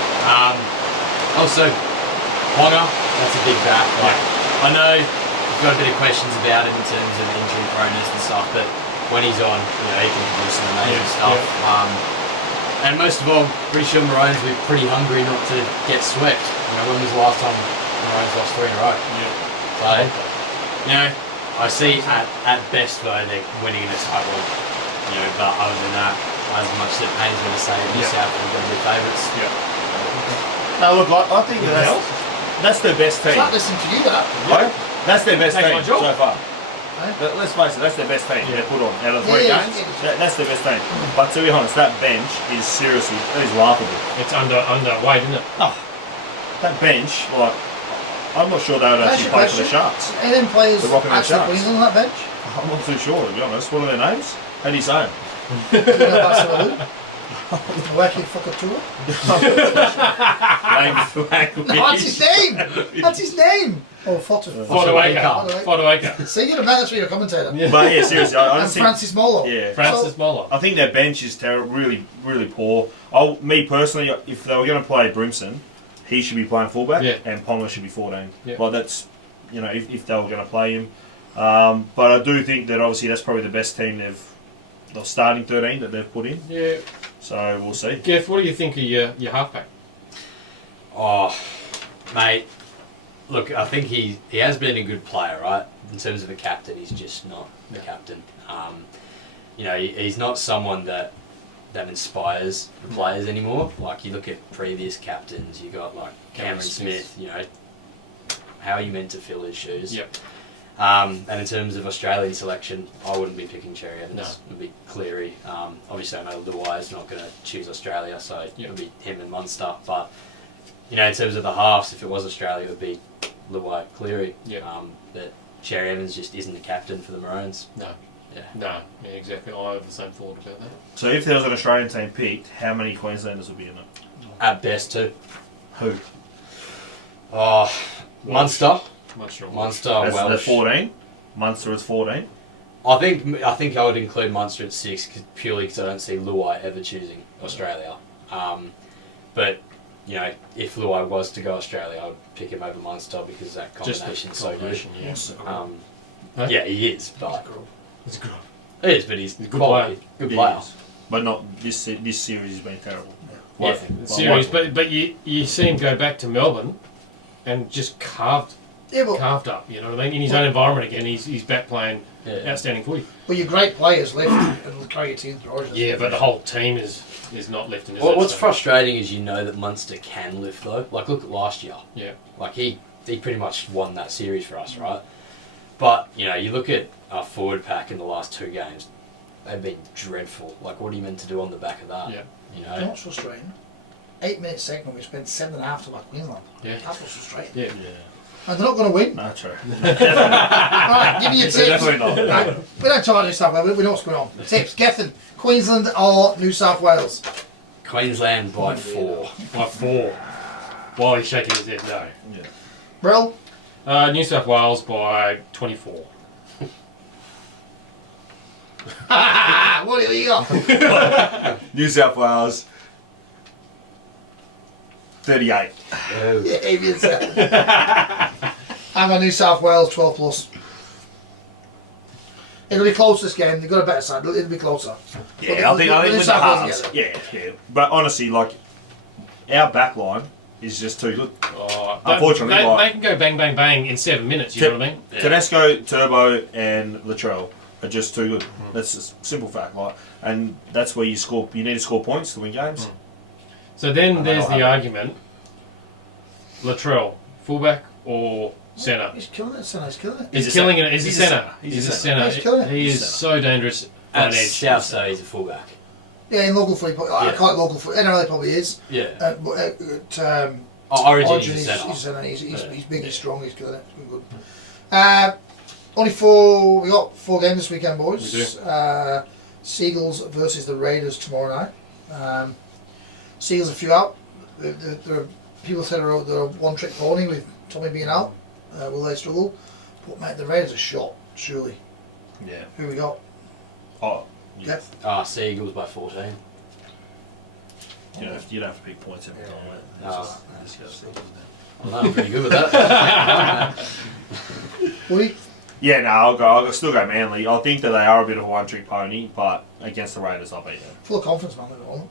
Also, Ponga, that's a big back. Like, I know you've got a bit of questions about it in terms of injury proneness and stuff, but when he's on, he can do some amazing stuff. And most of all, pretty sure Maroons will be pretty hungry not to get swept. When was the last time Maroons lost 3 in a row? Yeah. So, I see at best though they're winning in a tight one. But other than that, as much as it pains me to say, New South are going to be favourites. No, look, I think that's their best team. Start listening to you, that. Right? That's their best team so far. Right. Let's face it, that's their best team they put on out of 3 games. That's their best team. But to be honest, that bench is seriously, that is laughable. It's underweight, isn't it? Oh, that bench, like, I'm not sure they would actually play for the Sharks. Any of them players The Rockingham actually Sharks. Queensland on that bench? I'm not too sure, to be honest. What are their names? How do you say them? Wacky fucker tour. That's his name. That's his name. Oh, Fodawaker. See, you're a mandatory commentator. Yeah. But yeah, seriously, I And just think Francis Molo. Francis Moller. I think their bench is terrible, really, really poor. Me personally, if they were going to play Brimson, he should be playing fullback, and Ponga should be 14. Yeah. Well, that's if they were going to play him. But I do think that obviously that's probably the best team the starting 13 that they've put in. Yeah. So we'll see. Geff, what do you think of your halfback? Oh, mate. Look, I think he has been a good player, right? In terms of a captain, he's just not the captain. He's not someone that inspires the players anymore. Like, you look at previous captains, you got like Cameron Smith. How are you meant to fill his shoes? Yep. And in terms of Australian selection, I wouldn't be picking Cherry Evans. No. It would be Cleary. Obviously, I know Luai is not going to choose Australia, so it would be him and Munster. But in terms of the halves, if it was Australia, it would be Luai, Cleary. Yep. But Cherry Evans just isn't the captain for the Maroons. No. Yeah. No. Yeah, exactly. I have the same thought about that. So if there was an Australian team picked, how many Queenslanders would be in it? At best, too. Who? Oh, Munster. Munster. Welsh. That's the 14. Munster is 14. I think I would include Munster at 6 purely because I don't see Luai ever choosing Australia. But if Luai was to go Australia, I'd pick him over Munster because that combination's so good. Yeah, he is, but It's good. it is, but he's He's a good good quality, good player. Yes. But not this series has been terrible. Yeah. Serious, but you see him go back to Melbourne and just carved up, you know what I mean? In his own environment again, he's back playing outstanding footy. Well, your great players left and will carry your team through Origins. Yeah, but the whole team is not lifting. What's frustrating is that Munster can lift though. Like, look at last year. Yeah. Like, he pretty much won that series for us, right? But you look at our forward pack in the last 2 games, they've been dreadful. Like, what are you meant to do on the back of that? Yeah. You know what's frustrating? 8 minutes segment, we spent 7.5 to back Queensland. Yeah. That's what's frustrating. Yeah. And they're not going to win. No, true. Alright, give me your tips. Definitely not. Right, we don't talk New South Wales, we know what's going on. Tips, Gethin, Queensland or New South Wales? Queensland by 4. By 4. While he's shaking his head, no. Yeah. Brill? New South Wales by 24. What do you got? New South Wales 38. Yeah, avian set. I'm on New South Wales 12 plus. It'll be close this game. They've got a better side. It'll be closer. Yeah, I think New with the South Wales halves. will Yeah. But honestly, like, our back line is just too good. Oh, Unfortunately, they can go bang, bang, bang in 7 minutes, you know what I mean? Tedesco, Turbo, and Latrell are just too good. That's a simple fact. Like, and that's where you score. You need to score points to win games. So then there's the argument: Latrell, fullback or centre? He's killing it, centre. He's killing it. He's killing it. He's a centre. He's He's a a centre. He's killing it. He is so dangerous on At edge. South Side, he's a fullback. Yeah, in local footy, I call it local footy. NRL probably is. Yeah. But at Origin, he's he's a centre. a centre. He's big and strong. He's killing it. He's been good. Only 4. We got 4 games this weekend, boys. We do. Seagulls versus the Raiders tomorrow night. Seagulls a few out. People said they're a one-trick pony with Tommy being out. Will they struggle? But mate, the Raiders are shot. Surely. Yeah. Who we got? Oh, Yep. Seagulls by 14. you don't have to pick points every time. Mate. No. Just go Seagulls now. Well, no, I'm pretty good with that. Woody? Yeah, no, I'll still go Manly. I think that they are a bit of a one-trick pony, but against the Raiders, I'll beat them. Full of confidence, man. At the moment.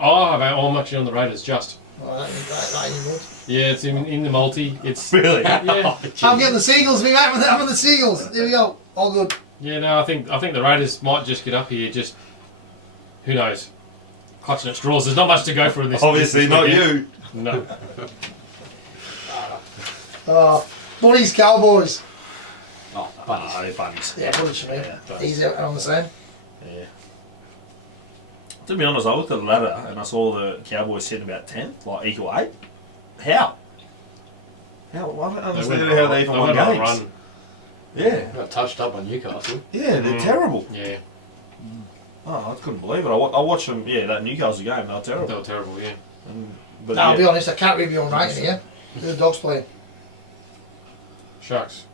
I'm actually on the Raiders just. Well, that ain't good. Yeah, it's in the multi. It's Really? yeah. I'm getting the Seagulls. I'm on the Seagulls. There we go. All good. Yeah, no, I think the Raiders might just get up here. Just who knows? Clutching at straws. There's not much to go for in this. Obviously, this not weekend. you. No. Bunnies, Cowboys. Oh, bunnies. They're bunnies. Yeah, Bunnies for me. Yeah. He's out on the same. Yeah. To be honest, I looked at the ladder and I saw the Cowboys sitting about 10th, like equal 8. How? I don't understand how they even won games. Run. Yeah. Got touched up on Newcastle. Yeah, they're terrible. Yeah. Oh, I couldn't believe it. I watched them. Yeah, that Newcastle game. They were terrible. They were terrible, yeah. But Now, I'll be honest, I can't read my own writing here. Who the Dogs playing? Sharks.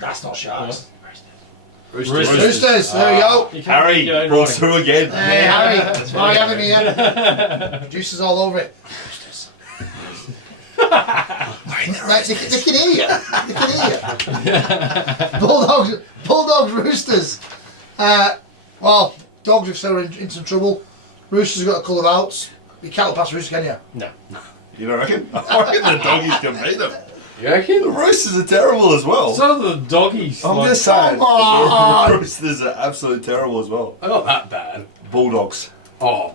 That's not Sharks. Roosters. Roosters, there we go. You can't Harry read your own falls writing. through again. Hey, Harry, that's why I have him here. Producers all over it. Right, they can hear you. They can hear you. Bulldogs, Roosters. Well, Dogs have still in some trouble. Roosters have got a couple of outs. You can't look past Roosters, can you? No. You don't reckon? I reckon the Doggies can beat them. You reckon? The Roosters are terrible as well. So are the Doggies. I'm like, just saying. Come on. The Roosters are absolutely terrible as well. I'm not that bad. Bulldogs. Oh,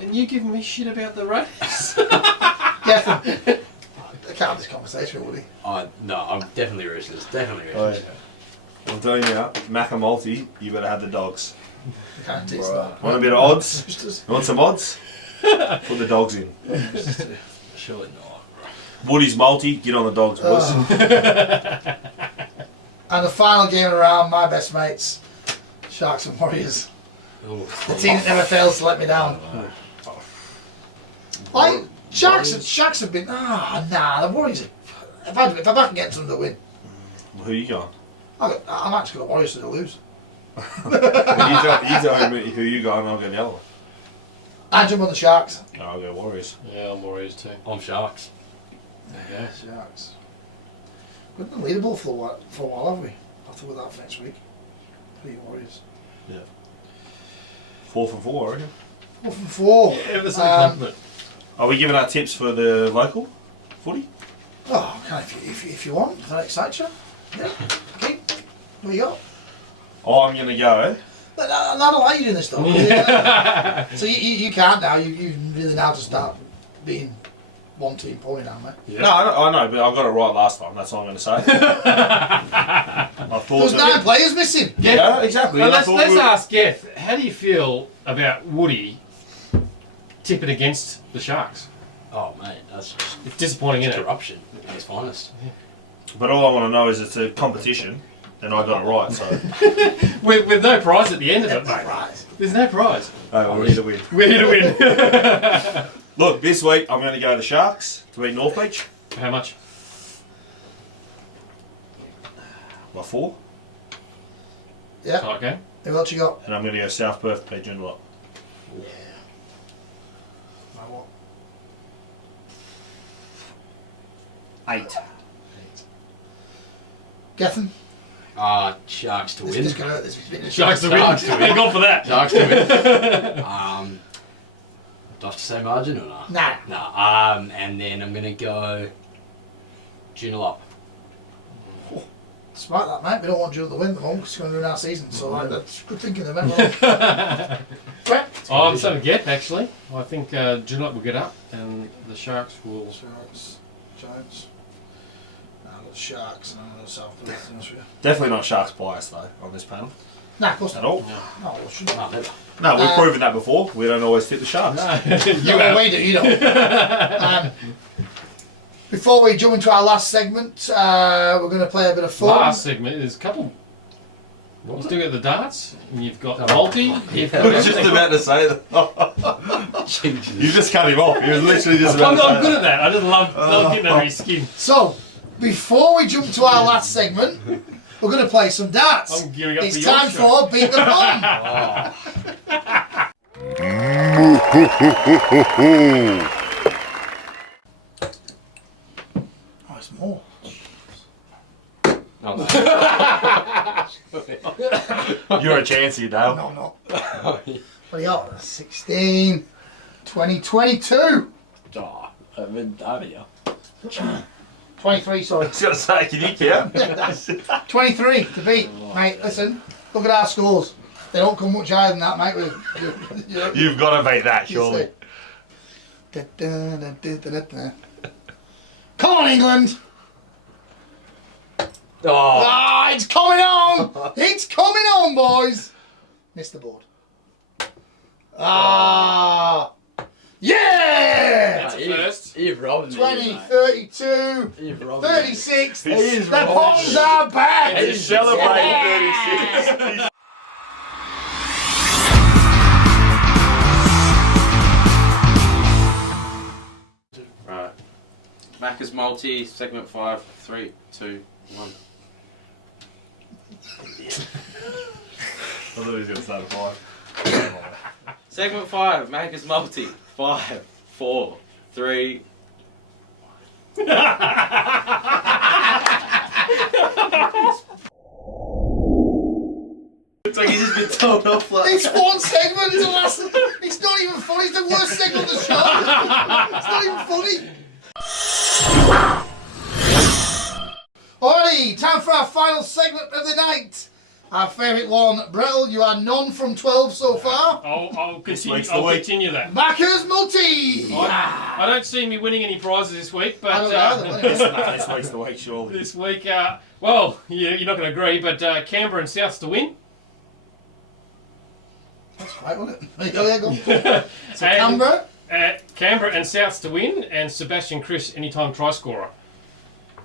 And you giving me shit about the race? Yeah. I can't have this conversation, would he? no, I'm definitely Roosters. Definitely Oh, Roosters. yeah. I'm telling you now, Mac and Multi, you better have the Dogs. I can't taste that. Want a bit of odds? Roosters. You want some odds? Put the Dogs in. Surely not. Woody's Multi, get on the Dogs, boys. And the final game around, my best mates, Sharks and Warriors. Oh, The team that never fails to let me down. Like, Sharks have been. The Warriors. If I can get them to win, Who you going? I'm actually got Warriors to lose. You tell me who you got and I'll go the other one. I jump on the Sharks. No, I'll go Warriors. Yeah, I'm Warriors too. I'm Sharks. Yeah. Sharks. We've been leadable for a while, have we? I'll have to with that for next week. For you Warriors. 4 for 4, I reckon. 4 from 4. Ever so confident. Are we giving out tips for the local footy? Oh, can if you want, if that excites you. Yeah. Okay. What you got? I'm going to go. I don't like you doing this though. So you can't now. You really now to start being one team pony now, mate. Yeah. No, I know, but I got it right last time. That's all I'm going to say. I thought There's 9 players missing. Yeah, exactly. Well, And I let's thought we- ask Geth, how do you feel about Woody tipping against the Sharks? Oh, mate, that's just It's disappointing, isn't it? corruption at its finest. But all I want to know is it's a competition, and I got it right. So With no prize at the end of it, mate. Right. There's no prize. we're here to win. We're here to win. Look, this week I'm going to go the Sharks to beat North Beach How much? by 4, Yeah. Okay. Who else you got? and I'm going to go South Perth to beat Joondalup. My what? 8. Gethin? Sharks to This win. is gonna hurt this. Sharks to win. Sharks to win. Thank God for that. Sharks to win. Do I have to say margin or not? Nah. Nah. And then I'm gonna go Joondalup. Smart that, mate. We don't want you to win at the moment because it's going to ruin our season. So that's good thinking there, mate. Brett? Oh, I'm starting to get actually. I think Joondalup will get up and the Sharks will. Sharks, Giants. I've got the Sharks and I'm going to South Perth, to be honest with you. Definitely not Sharks bias though on this panel Nah, of course at not. all. No, we shouldn't. No, never. No, we've proven that before. We don't always tip the Sharks. You have. We do, you don't. Before we jump into our last segment, we're going to play a bit of fun. Last segment, there's a couple. What was doing at the darts? And you've got multi. You've got I was just about to say that. Jesus. You just cut him off. He was literally just about I'm to say not good at that. I just love getting under his skin. So, before we jump to our last segment, we're going to play some darts. I'm gearing up It's for your time show. for Beat the Bomb. Oh, it's more. Oh, no. You're a chance here, Dale. No, no. What do you got? 16, 20, 22. Oh, I've been over here. 23, sorry. I was going to say, can you count? 23 to beat. Mate, listen, look at our scores. They don't come much higher than that, mate. You've got to beat that, surely. Come on, England! Oh, Ah, it's coming on! It's coming on, boys! Missed the board. Ah! Yeah! That's a first. You've robbed me. 20, mate. 32, You've robbed me. 36. The He's bombs are back! He's celebrating 36. Macca's multi, segment 5, 3, 2, 1. I thought he was going to start at 5. Segment 5, Macca's multi, 5, 4, 3. It's like he's just been told off like. It's one segment. It's not even funny. It's the worst segment of the show. It's not even funny. Alrighty, time for our final segment of the night. Our favourite one, Brettle. You are none from 12 so far. I'll continue. week's the I'll week. continue that. Macca's multi. I don't see me winning any prizes this week, but I don't either, but anyway. This week's the week, surely. this week, well, you're not going to agree, but Canberra and Souths to win. That's right, wasn't it? Oh, yeah, go on. So And, Canberra. Canberra and Souths to win, and Sebastian Chris anytime try scorer.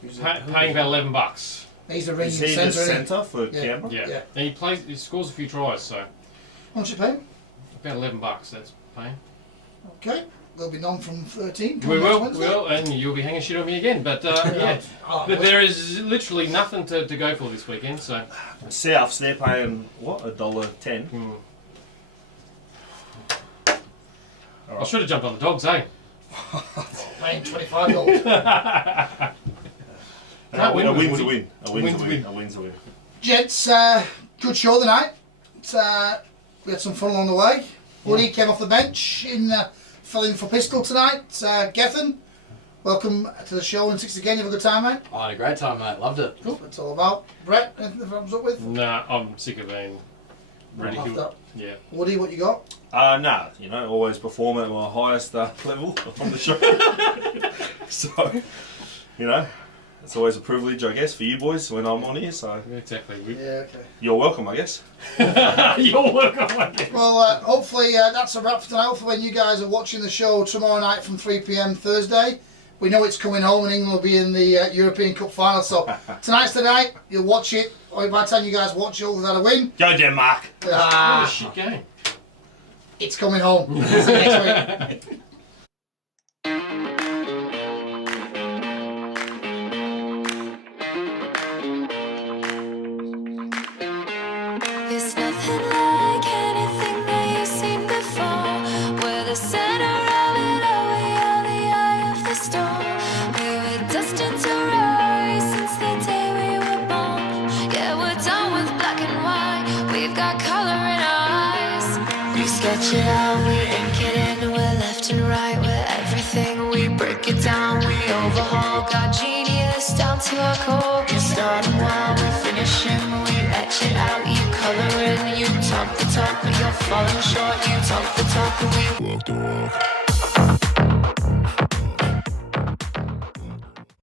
Paying about $11. He's a ringing Is he the centre, isn't he? centre for Yeah. Canberra? Yeah. Yeah. And he scores a few tries, so How much you paying? about $11. That's paying. Okay. There'll be none from 13. We next will, Wednesday. and you'll be hanging shit on me again. But yeah, Oh, but there is literally nothing to go for this weekend. So Souths, they're paying, what, $1.10? I should have jumped on the dogs, eh? paying $25. Can't win A with win's a Woody. win. A win's a Win's a win. win. A win's a win. Gents, good show tonight. We had some fun along the way. Woody came off the bench in filling for Pistol tonight. Gethin, welcome to the show. And six again, you have a good time, mate? I had a great time, mate. Loved it. Cool. That's all about. Brett, anything to thumbs up with? Nah, I'm sick of being ridiculed. Laughed up. Yeah. Woody, what you got? Nah, you know, always perform at my highest level on the show. So, you know, it's always a privilege, I guess, for you boys when I'm on here. So, Exactly. Yeah, okay. you're welcome, I guess. You're welcome, I guess. Well, hopefully that's a wrap for tonight. Hopefully when you guys are watching the show tomorrow night from 3 p.m. Thursday, we know it's coming home and England will be in the European Cup final. So tonight's the night. You'll watch it. Or by the time you guys watch it, we'll have had a win. Go, Denmark. What a Ah, shit game. it's coming home. See you next week. It's nothing like anything that you've seen before. We're the center of it all, we are the eye of the storm. We were destined to rise since the day we were born. Yeah, we're done with black and white, we've got color in our eyes. We sketch it out, we ink it in, we're left and right, we're everything. We break it down, we overhaul, got genius down to our core. We're starting while we're finishing, we etch it out, you color in, you top the top, but you're falling short, you top the top, and we walk the walk.